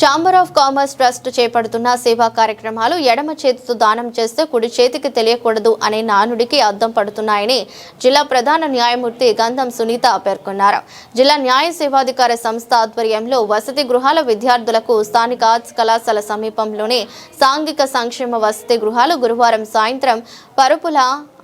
Chamber of commerce trust చేపడుతున్న సేవా కార్యక్రమాలు ఎడమ చేతితో దానం చేస్తే కుడి చేతికి తెలియకూడదు అనే నానుడికి అద్దం పడుతున్నాయని జిల్లా ప్రధాన న్యాయమూర్తి గంధం సునీత పేర్కొన్నారు. జిల్లా న్యాయ సేవాధికార సంస్థ ఆధ్వర్యంలో వసతి గృహాల విద్యార్థులకు స్థానిక ఆర్ట్స్ కళాశాల సమీపంలోని సాంఘిక సంక్షేమ వసతి గృహాలు గురువారం సాయంత్రం పరుపుల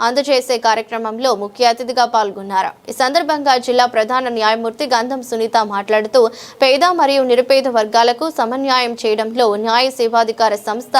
అందజేసే కార్యక్రమంలో ముఖ్య అతిథిగా పాల్గొన్నారు. ఈ సందర్భంగా జిల్లా ప్రధాన న్యాయమూర్తి గంధం సునీత మాట్లాడుతూ పేద మరియు నిరుపేద వర్గాలకు సమన్వయం చేయడంలో న్యాయ సేవాధికార సంస్థ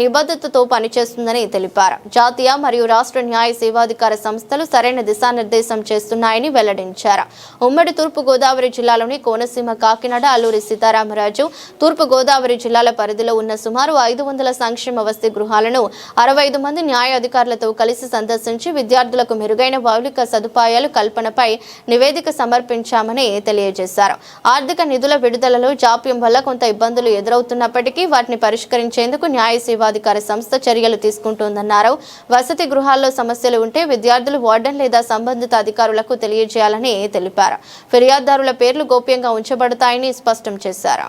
నిబద్ధతతో పనిచేస్తుందని తెలిపారు. జాతీయ మరియు రాష్ట్ర న్యాయ సేవాధికార సంస్థలు సరైన దిశానిర్దేశం చేస్తున్నాయని వెల్లడించారు. ఉమ్మడి తూర్పు గోదావరి జిల్లాలోని కోనసీమ, కాకినాడ, అల్లూరి సీతారామరాజు, తూర్పు గోదావరి జిల్లాల పరిధిలో ఉన్న సుమారు 500 సంక్షేమ వసతి గృహాలను 65 మంది న్యాయ అధికారులతో కలిసి సందర్శించి విద్యార్థులకు మెరుగైన మౌలిక సదుపాయాలు కల్పనపై నివేదిక సమర్పించామని తెలియజేశారు. ఆర్థిక నిధుల విడుదలలో జాప్యం వల్ల కొంత ఇబ్బందులు ఎదురవుతున్నప్పటికీ వాటిని పరిష్కరించేందుకు న్యాయ సేవాధికార సంస్థ చర్యలు తీసుకుంటోందన్నారు. వసతి గృహాల్లో సమస్యలు ఉంటే విద్యార్థులు వార్డెన్ లేదా సంబంధిత అధికారులకు తెలియజేయాలని తెలిపారు. ఫిర్యాదుదారుల పేర్లు గోప్యంగా ఉంచబడతాయని స్పష్టం చేశారు.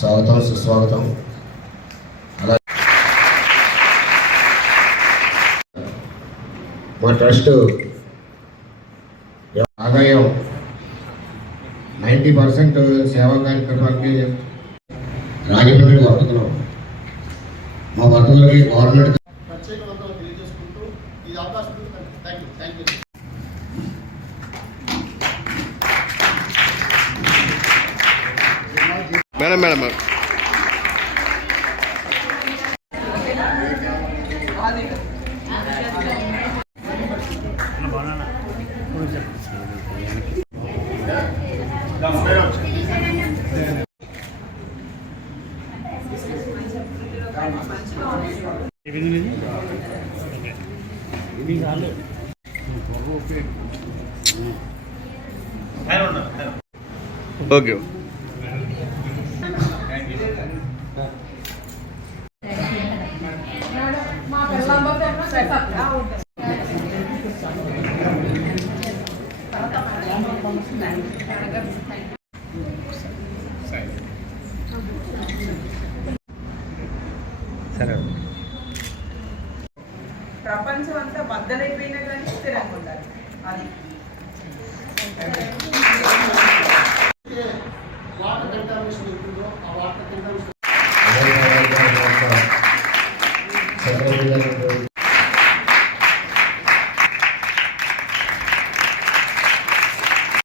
స్వాగతం, సుస్వాగతం. మా ట్రస్ట్ ఆదాయం 90% సేవా కార్యక్రమాలకి రాజమండ్రి వర్తకులు మా వర్తకులకి గవర్నమెంట్ మేడం ఓకే. ప్రపంచం అంతా బద్దలైపోయినా కానీ స్థిరంగా ఉండాలి. అది